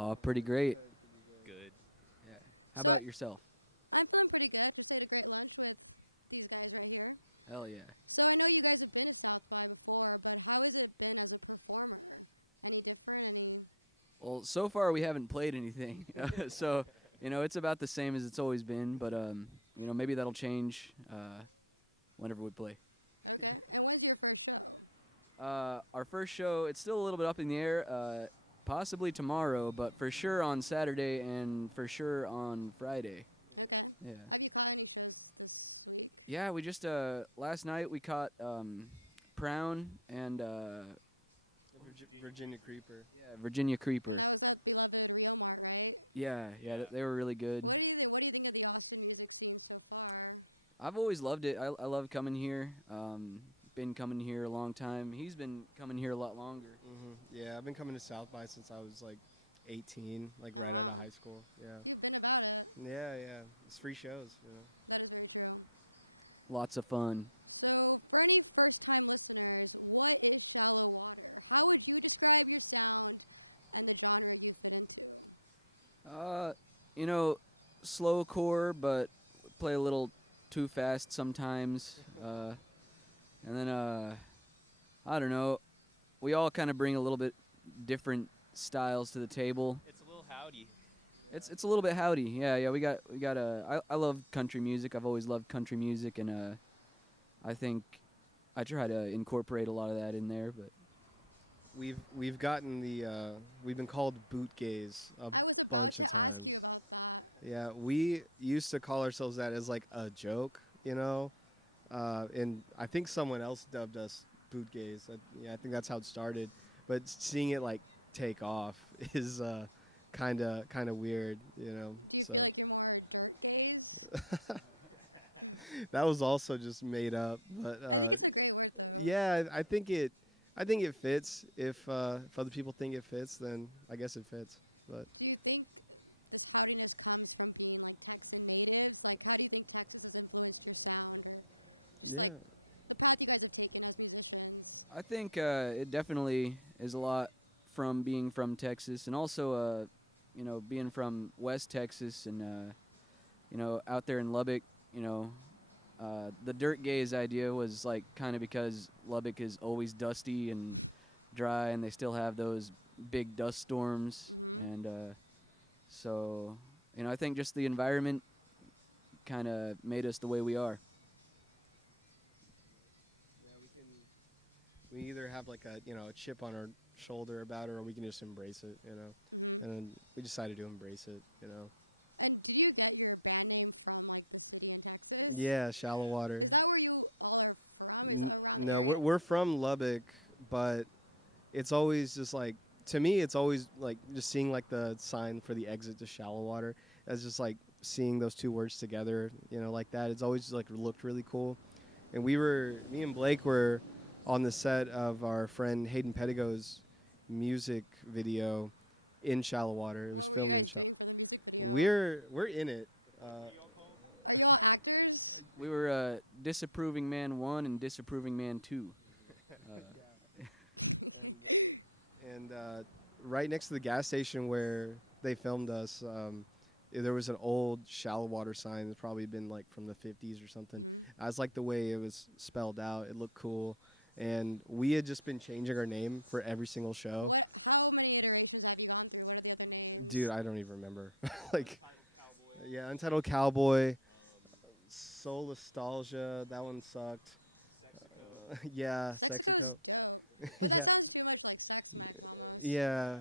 Oh, pretty great. Good. Yeah. How about yourself? Hell yeah. Well, so far we haven't played anything, so it's about the same as it's always been. But maybe that'll change whenever we play. Our first show, it's still a little bit up in the air. Possibly tomorrow, but for sure on Saturday and for sure on Friday. Yeah. Yeah, we just last night we caught Prown and Virginia Creeper. yeah, Virginia Creeper. Yeah, yeah, they were really good. I've always loved it. I love coming here. Been coming here a long time. He's been coming here a lot longer. Yeah, I've been coming to South by since I was like 18, like right out of high school. Yeah. Yeah, yeah. It's free shows. Lots of fun. Uh, you know, slow core, but play a little too fast sometimes. And then I don't know. We all kind of bring a little bit different styles to the table. It's a little howdy. It's a little bit howdy. Yeah, yeah. We got I love country music. I've always loved country music, and I think I try to incorporate a lot of that in there. But We've gotten we've been called boot gays a bunch of times. Yeah, we used to call ourselves that as like a joke. And I think someone else dubbed us boot gays. Yeah, I think that's how it started. But seeing it like take off is kind of weird. So that was also just made up. But yeah, I think it fits. If other people think it fits, then I guess it fits. But yeah, I think it definitely is a lot from being from Texas, and also being from West Texas, and out there in Lubbock. You know, the dirt gaze idea was like kind of because Lubbock is always dusty and dry, and they still have those big dust storms, and so I think just the environment kind of made us the way we are. we either have like a chip on our shoulder about it, or we can just embrace it. And we decided to embrace it. Yeah, shallow water. No, we're from Lubbock, but it's always just like, to me it's always like just seeing like the sign for the exit to shallow water as just like seeing those two words together, like that. It's always like looked really cool. And me and Blake were on the set of our friend Hayden Pedigo's music video in shallow water. It was filmed in shallow. We're in it. Uh, We were disapproving man 1 and disapproving man 2. and right next to the gas station where they filmed us, there was an old shallow water sign that's probably been like from the 50s or something. I was like the way it was spelled out. It looked cool. And we had just been changing our name for every single show. Dude, I don't even remember. Like, yeah, Untitled Cowboy, Soul Nostalgia, that one sucked. Yeah, Sexico. Yeah, yeah.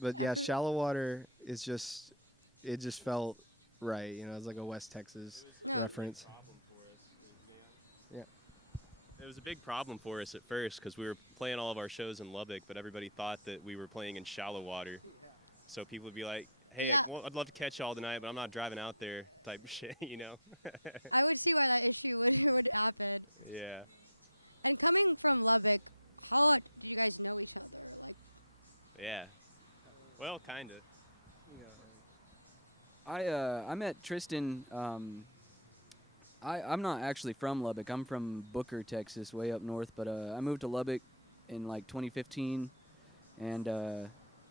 But yeah, Shallow Water is it just felt right. It's like a West Texas reference. Yeah. It was a big problem for us at first because we were playing all of our shows in Lubbock, but everybody thought that we were playing in shallow water. So people would be like, "Hey, well, I'd love to catch y'all tonight, but I'm not driving out there," type of shit. Yeah. Yeah. Well, kinda. I met Tristan. I'm not actually from Lubbock. I'm from Booker, Texas, way up north. But I moved to Lubbock in like 2015, and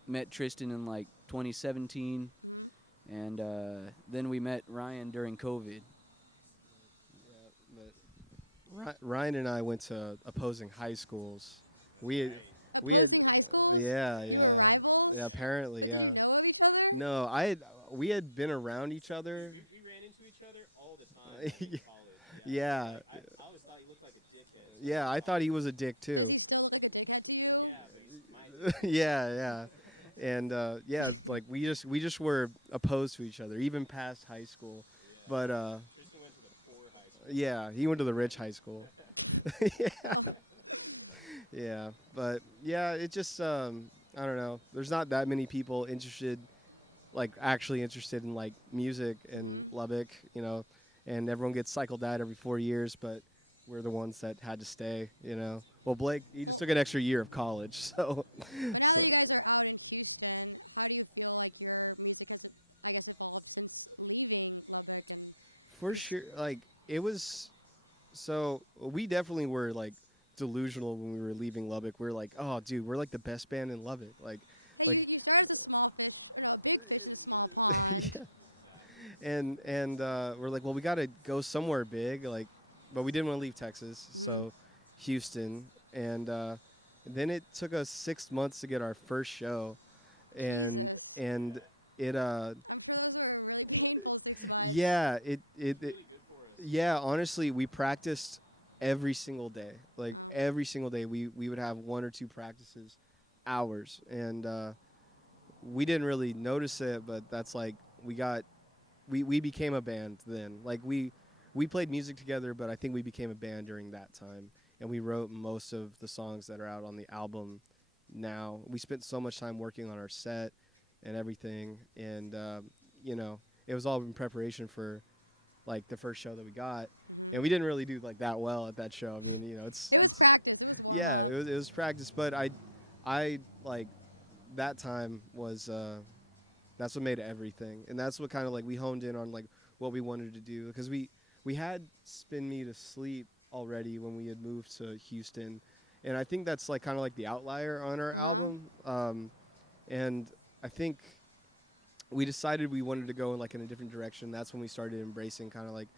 met Tristan in like 2017, and then we met Ryan during COVID. Yeah, but Ryan and I went to opposing high schools. We had, we had, yeah, yeah, yeah. Apparently, yeah. No, we had been around each other. We ran into each other all the time in college. Yeah, I always thought you looked like a dickhead. yeah. I thought he was a dick too. Yeah, but he's my Yeah, yeah. And yeah, it's like we just were opposed to each other, even past high school. But Tristan went to the poor high school. yeah, he went to the rich high school. Yeah, yeah. But yeah, it just I don't know. There's not that many people interested, like actually interested in like music in Lubbock, and everyone gets cycled out every 4 years, but we're the ones that had to stay, Well, Blake, he just took an extra year of college, so, so for sure, like it was. So we definitely were like delusional when we were leaving Lubbock. We are like, oh, dude, we're like the best band in Lubbock. Like, yeah. And we're like, well, we got to go somewhere big, like, but we didn't want to leave Texas, so Houston, and then it took us 6 months to get our first show, and it yeah, yeah, honestly, we practiced every single day. Like every single day, we would have one or two practices, hours, and we didn't really notice it, but that's like we became a band then. Like we played music together, but I think we became a band during that time, and we wrote most of the songs that are out on the album. Now we spent so much time working on our set and everything, and it was all in preparation for like the first show that we got, and we didn't really do like that well at that show. I mean, it's yeah, it was practice, but I like that time was that's what made everything, and that's what kind of like we honed in on like what we wanted to do because we had Spin Me to Sleep already when we had moved to Houston, and I think that's like kind of like the outlier on our album, and I think we decided we wanted to go in like in a different direction. That's when we started embracing kind of like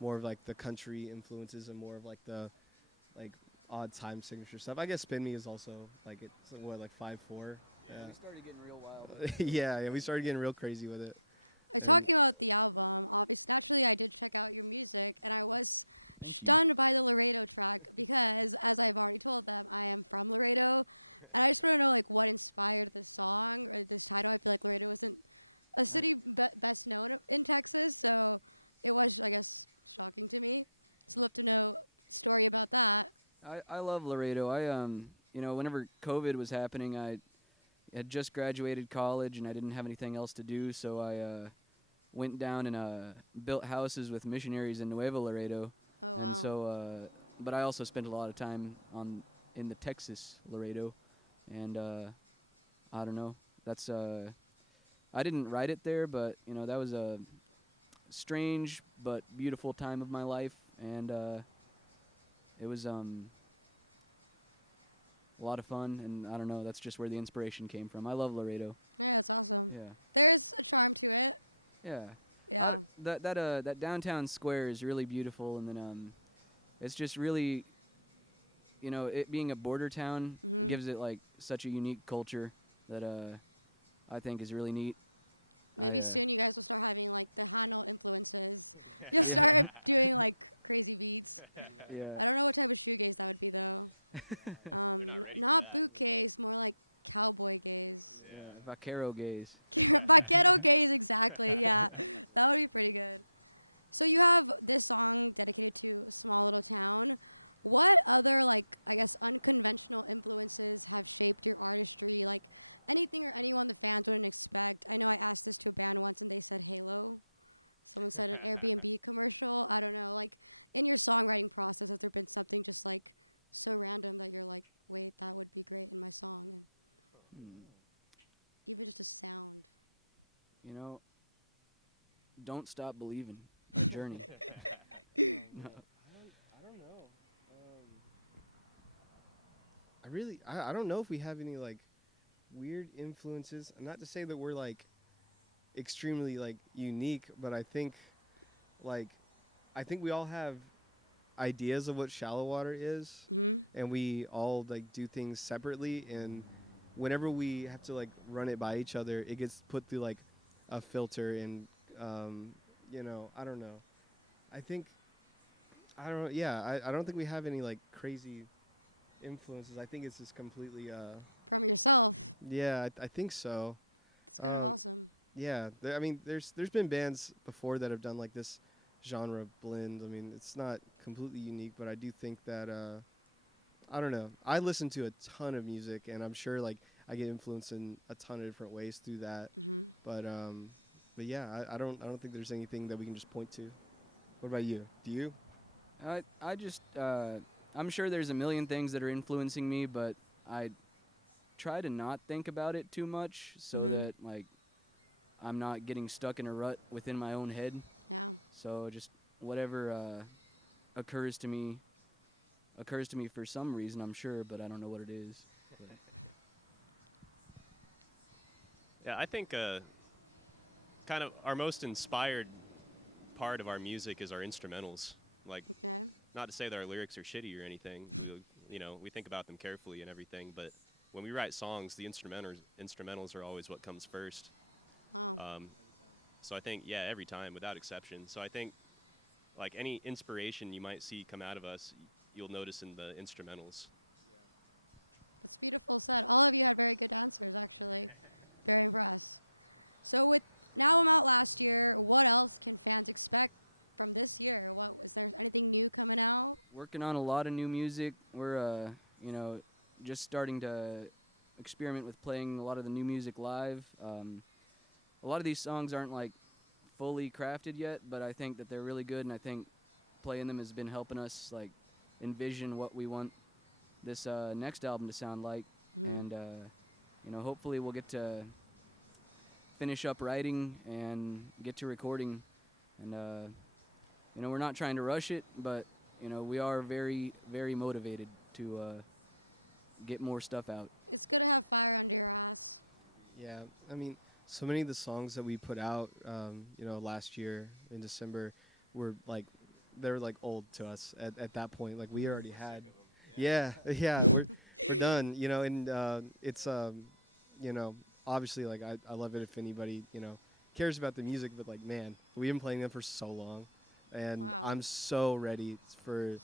more of like the country influences and more of like the like odd time signature stuff. I guess Spin Me is also like it's what like 5/4. Yeah, we started getting real wild. Yeah, we started getting real crazy with it, and Thank you. I love Laredo. Whenever COVID was happening, I had just graduated college and I didn't have anything else to do, so I went down and built houses with missionaries in Nuevo Laredo, and so but I also spent a lot of time in the Texas Laredo, and I don't know. That's I didn't write it there, but that was a strange but beautiful time of my life, and it was a lot of fun, and I don't know. That's just where the inspiration came from. I love Laredo. Yeah, yeah. That downtown square is really beautiful, and then it's just really it being a border town gives it like such a unique culture that I think is really neat. I yeah yeah They're not ready for that. yeah vaquero gaze. Hmm. You know, don't stop believing. A journey. oh, man. I don't know. I really I don't know if we have any like weird influences. Not to say that we're like extremely like unique, but like I think we all have ideas of what shallow water is, and we all like do things separately. And whenever we have to like run it by each other, it gets put through like a filter. And I don't know. I think I don't know. Yeah, I don't think we have any like crazy influences. I think it's just completely. Yeah, I think so. Um, yeah, I mean, there's been bands before that have done like this genre blend. I mean, it's not completely unique, but I do think that I don't know. I listen to a ton of music, and I'm sure like I get influenced in a ton of different ways through that. But yeah, I don't think there's anything that we can just point to. What about you? Do you? I just I'm sure there's a million things that are influencing me, but I try to not think about it too much so that like I'm not getting stuck in a rut within my own head. So just whatever occurs to me occurs to me for some reason, I'm sure, but I don't know what it is. But Yeah, I think kind of our most inspired part of our music is our instrumentals. Like, not to say that our lyrics are shitty or anything. We think about them carefully and everything, but when we write songs, the instrumentals are always what comes first. Um, so I think, yeah, every time, without exception. So I think, like, any inspiration you might see come out of us, you'll notice in the instrumentals. working on a lot of new music. We're just starting to experiment with playing a lot of the new music live. A lot of these songs aren't like fully crafted yet, but I think that they're really good, and I think playing them has been helping us like envision what we want this next album to sound like. And hopefully we'll get to finish up writing and get to recording. And we're not trying to rush it, but we are very, very motivated to get more stuff out. Yeah, I mean, so many of the songs that we put out, last year in December, were like, they were like old to us at that point. Like we already had, yeah, yeah, we're done. And it's you know, obviously like I love it if anybody cares about the music, but like man, we've been playing them for so long, and I'm so ready for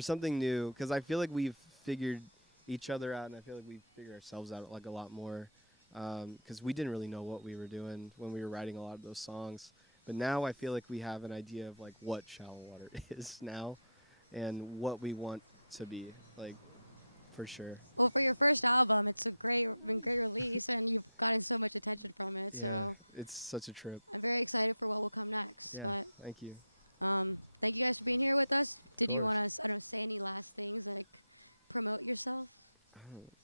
something new because I feel like we've figured each other out, and I feel like we've figured ourselves out like a lot more because we didn't really know what we were doing when we were writing a lot of those songs. But now I feel like we have an idea of like what shallow water is now and what we want to be like for sure. Yeah, it's such a trip. Yeah, thank you. Of course.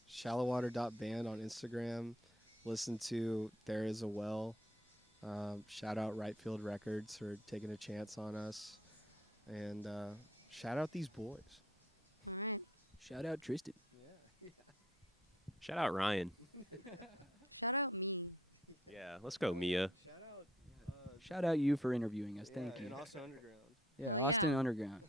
Shallowater.band on Instagram. Listen to There Is a Well. Shout out Right Field Records for taking a chance on us. And shout out these boys. Shout out Tristan. Shout out Ryan. Yeah, let's go, Mia. Shout out Shout out you for interviewing us. Thank you. and also Underground. Yeah, Austin Underground.